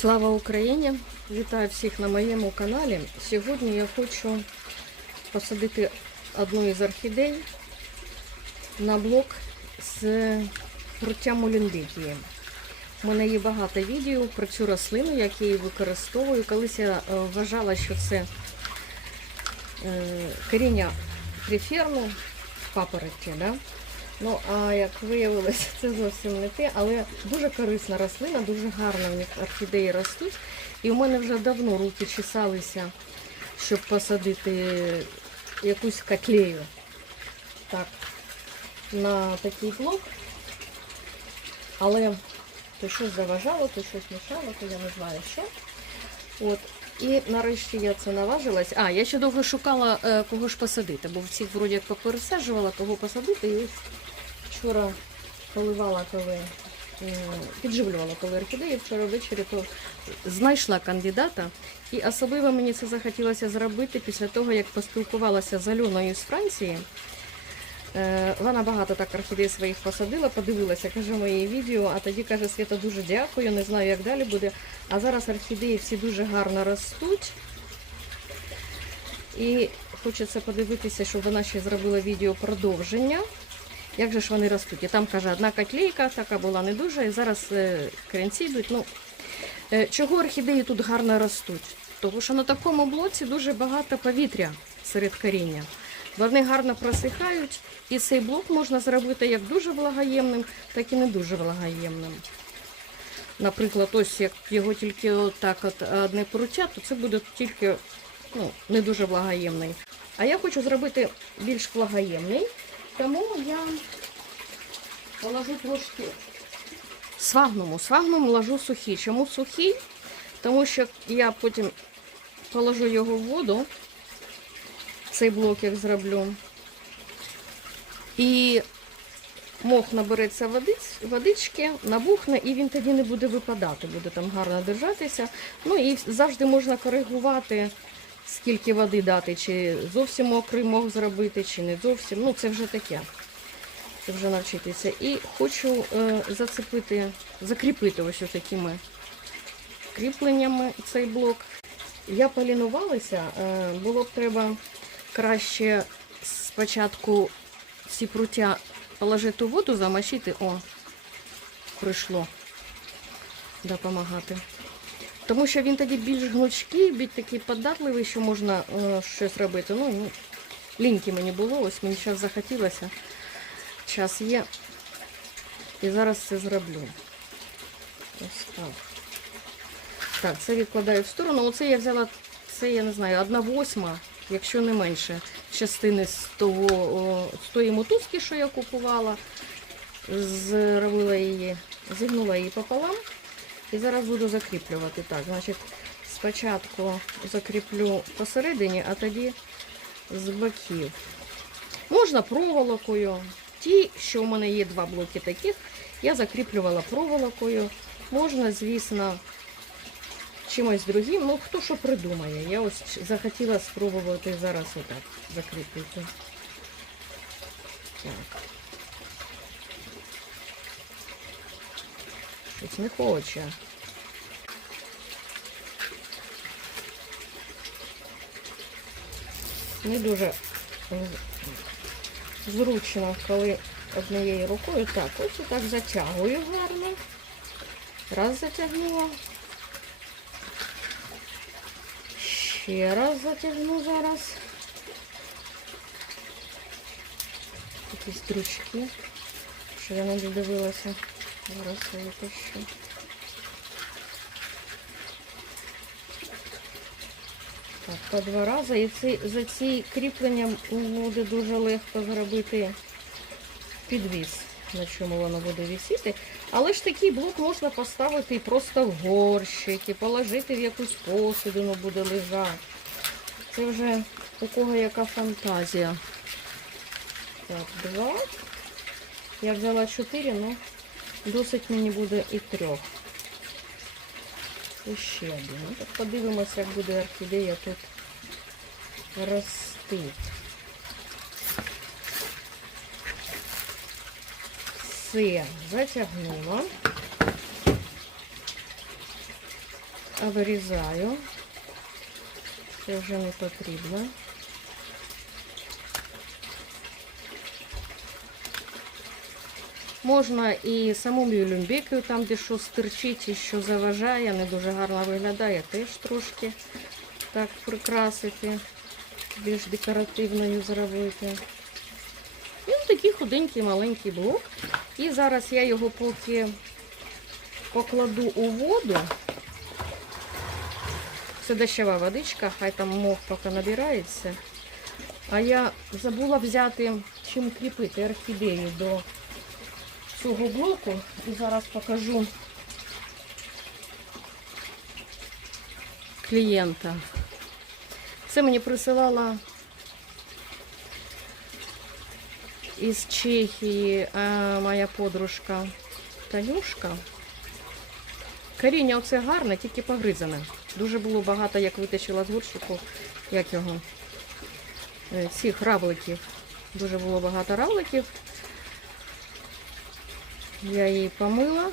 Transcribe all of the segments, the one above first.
Слава Україні! Вітаю всіх на моєму каналі. Сьогодні я хочу посадити одну із орхідей на блок з пруття моліндикії. У мене є багато відео про цю рослину, як я її використовую. Колись я е, вважала, що це е, коріння триферну, папороті, да? Ну, а як виявилося, це зовсім не те, але дуже корисна рослина, дуже гарно в них орхідеї ростуть. І у мене вже давно руки чесалися, щоб посадити якусь котлею. Так, на такий блок. Але то щось заважало, то щось мішало, то я не знаю що. От. І нарешті я це наважилась. А, я ще довго шукала, е, кого ж посадити, бо всіх вроді як попересаджувала, кого посадити. І ось вчора поливала, коли підживлювала коли орхідеї, вчора ввечері то знайшла кандидата. І особливо мені це захотілося зробити після того, як поспілкувалася з Альоною з Франції. Е, Вона багато так орхідей своїх посадила, подивилася, каже, мої відео, а тоді каже, Свята, дуже дякую, не знаю, як далі буде. А зараз орхідеї всі дуже гарно ростуть. І хочеться подивитися, щоб вона ще зробила відео продовження. Як же ж вони ростуть? І там каже, одна котлейка така була не дуже, і зараз е, корінці йдуть. Ну, е, чого орхідеї тут гарно ростуть? Тому що на такому блоці дуже багато повітря серед коріння. Вони гарно просихають, і цей блок можна зробити як дуже влагоємним, так і не дуже влагоємним. Наприклад, ось як його тільки отак от одне пруття, то це буде тільки ну, не дуже влагоємний. А я хочу зробити більш влагоємний, тому я положу трошки свагнуму. Свагнум ложу сухий. Чому сухий? Тому що я потім положу його в воду, цей блок як зроблю. І мох набереться водички, набухне, і він тоді не буде випадати, буде там гарно держатися. Ну і завжди можна коригувати, скільки води дати, чи зовсім мокрий мох зробити, чи не зовсім. Ну, це вже таке. Це вже навчитися. І хочу е, зацепити, закріпити ось такими кріпленнями цей блок. Я полінувалася, е, було б треба краще спочатку ці пруття положити у воду, замочити. О, прийшло допомагати. Тому що він тоді більш гнучкий, більш такий податливий, що можна е, щось робити. Ну, ну, ліньки мені було, ось мені зараз захотілося. Час є. І зараз це зроблю. Ось так. Так, це відкладаю в сторону. Оце я взяла, це я не знаю, одна восьма, якщо не менше, частини з того, з тої мотузки, що я купувала. Зробила її, зігнула її пополам. І зараз буду закріплювати. Так, значить, спочатку закріплю посередині, а тоді з боків. Можна проволокою. Ті, що у мене є два блоки таких, я закріплювала проволокою. Можна, звісно, чимось другим. Ну, хто що придумає. Я ось захотіла спробувати зараз отак закріпити. Так. Щось не хоче. Не дуже зручно, коли однією рукою. Так, ось так затягую гарно. Раз затягнула. Ще раз затягну зараз. Якісь стручки, що я не додивилася. Зараз я витащу. Так, по два рази. І ці, за ці кріпленням буде дуже легко зробити підвіс, на чому воно буде висіти. Але ж такий блок можна поставити і просто в горщик, і положити в якусь посудину буде лежати. Це вже у кого яка фантазія. Так, два. Я взяла чотири, ну досить мені буде і трьох. І ще один. Ну, так подивимося, як буде орхідея тут рости. Все, затягнула. обрізаю. Це вже не потрібно. Можна і саму люмбекою, там де що стирчить і що заважає, не дуже гарно виглядає, теж трошки так прикрасити, більш декоративною зробити. І ось такий худенький маленький блок. І зараз я його поки покладу у воду. Це дощова водичка, хай там мох поки набирається. А я забула взяти чим кріпити орхідею до цього блоку. І зараз покажу клієнта. Це мені присилала із Чехії е, моя подружка Танюшка. Коріння оце гарне, тільки погризане. Дуже було багато, як витащила з горщику, як його, е, цих равликів. Дуже було багато равликів. Я її помила.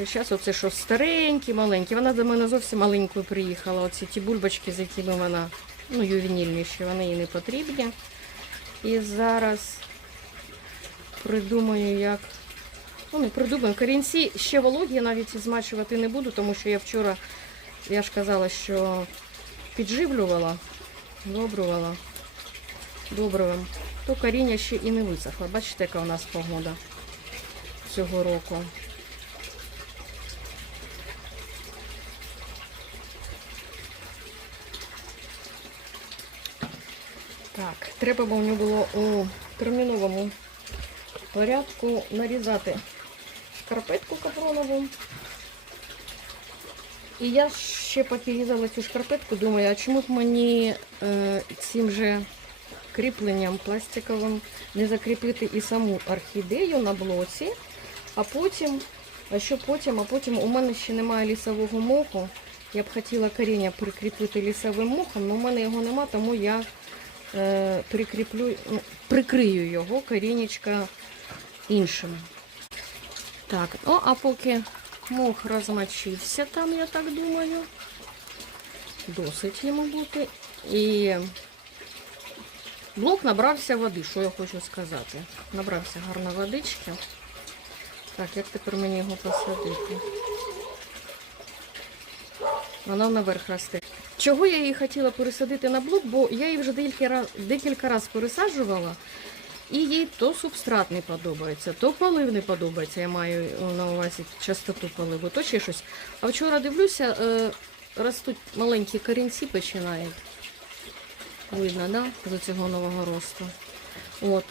І зараз оце що старенькі, маленькі. Вона до мене зовсім маленькою приїхала. Оці ті бульбочки, з якими вона, ну, ювенільніші, вони їй не потрібні. І зараз придумаю, як. Ну, не придумаю. Корінці ще вологі я навіть змачувати не буду, тому що я вчора, я ж казала, що підживлювала, добрувала добривом, то коріння ще і не висохло. Бачите, яка у нас погода цього року. Так, треба б мені було у терміновому порядку нарізати шкарпетку капронову. І я ще поки різала цю шкарпетку, думаю, а чому б мені е, цим же кріпленням пластиковим не закріпити і саму орхідею на блоці, а потім, а що потім, а потім у мене ще немає лісового моху. Я б хотіла коріння прикріпити лісовим мохом, але у мене його нема, тому я е, прикріплю, ну, прикрию його корінечка іншим. Так, ну а поки мох розмочився там, я так думаю. Досить йому бути. І блок набрався води, що я хочу сказати. Набрався гарно водички. Так, як тепер мені його посадити? Вона наверх росте. Чого я її хотіла пересадити на блок, бо я її вже декілька декілька разів пересаджувала, і їй то субстрат не подобається, то полив не подобається. Я маю на увазі частоту поливу, то ще щось. А вчора дивлюся, е, ростуть маленькі корінці починають. Видно, да? З цього нового росту. От.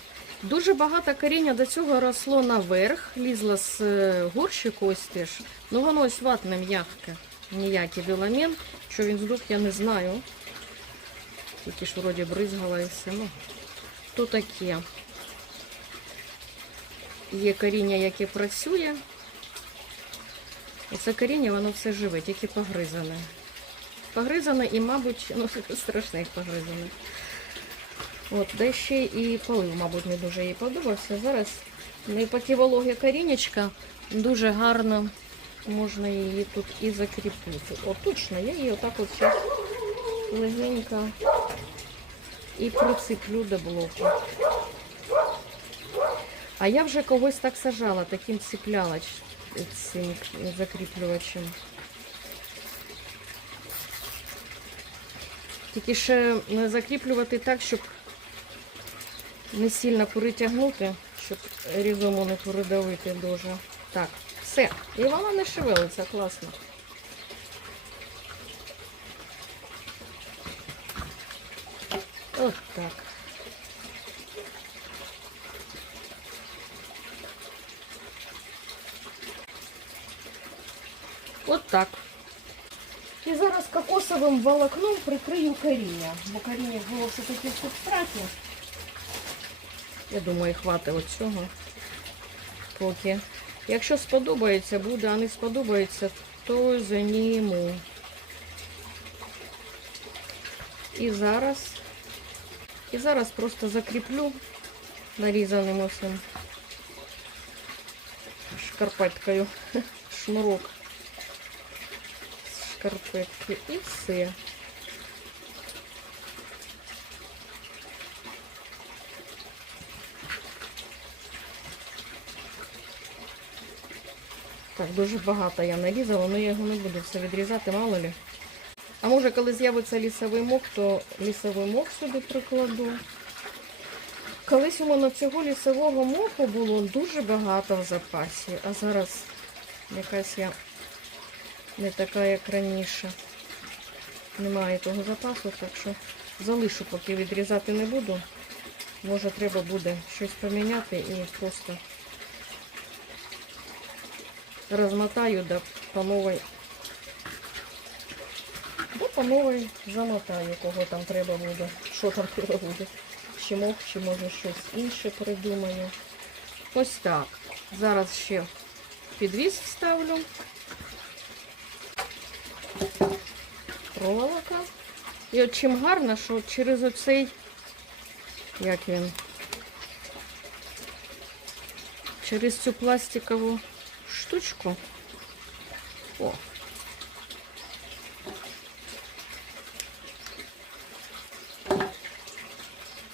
Дуже багато коріння до цього росло наверх, лізло з е, горщику ось теж. Ну воно ось ватне м'яке. Ніякий віламен. Що він здох, я не знаю. Тільки ж вроді бризгала і все. Ну, то таке. Є коріння, яке працює. Оце коріння, воно все живе, тільки погризане. Погризане і, мабуть, ну страшне як погризане. От, де ще і полив, мабуть, не дуже їй подобався. Зараз ну, поки вологе корінечка, дуже гарно можна її тут і закріпити. О, точно, я її отак от зараз легенько і прицеплю до блоку. А я вже когось так сажала, таким цепляла цим закріплювачем. Тільки ще закріплювати так, щоб не сильно перетягнути, щоб різому не передавити дуже. Так, все. І вона не шевелиться, класно. От так. От так. Зараз кокосовим волокном прикрию коріння, бо коріння було все-таки в субстраті. Я думаю, хватить оцього поки. Якщо сподобається, буде, а не сподобається, то зніму. І зараз, і зараз просто закріплю нарізаним усім шкарпеткою шнурок. Шкарпетки і все. Так, дуже багато я нарізала, але я його не буду все відрізати, мало ли. А може, коли з'явиться лісовий мох, то лісовий мох сюди прикладу. Колись у мене цього лісового моху було дуже багато в запасі, а зараз якась я не така, як раніше. Немає того запасу, так що залишу, поки відрізати не буду. Може, треба буде щось поміняти і просто розмотаю да по новій. Да замотаю, кого там треба буде, що там треба буде. Чи мох, чи може щось інше придумаю. Ось так. Зараз ще підвіз вставлю. Проволока. І от чим гарно, що через оцей, як він, через цю пластикову штучку. О.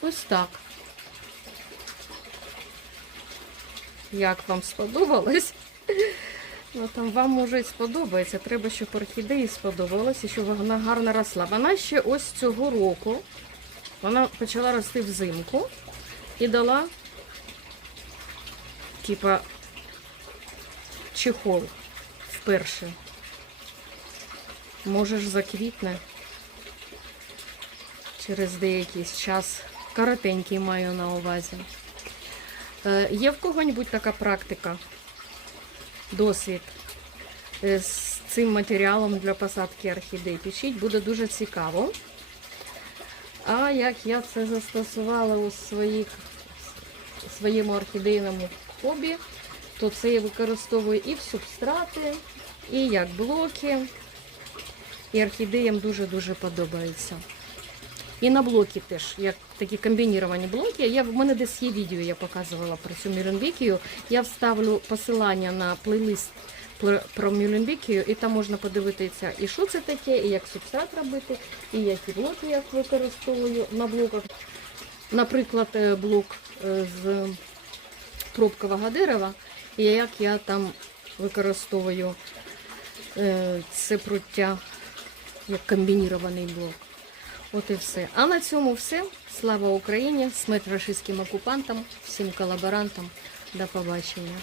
Ось так. Як вам сподобалось? Ну там вам може і сподобається. Треба, щоб орхідеї сподобалося, щоб вона гарно росла. Вона ще ось цього року. Вона почала рости взимку і дала, типа, чехол вперше. Може ж заквітне через деякий час. Коротенький маю на увазі. Е, є в кого-небудь така практика, досвід е, з цим матеріалом для посадки орхідей? Пишіть, буде дуже цікаво. А як я це застосувала у своїх, своєму орхідейному хобі, то це я використовую і в субстрати, і як блоки. І орхідеям дуже-дуже подобається. І на блоки теж, як такі комбініровані блоки. Я, в мене десь є відео, я показувала про цю мюренбікію. Я вставлю посилання на плейлист про- мюренбікію, і там можна подивитися, і що це таке, і як субстрат робити, і які блоки я використовую на блоках. Наприклад, е, блок е, з пробкового дерева, і як я там використовую е, це пруття як комбінірований блок. От і все. А на цьому все. Слава Україні! Смерть рашистським окупантам, всім колаборантам. До побачення.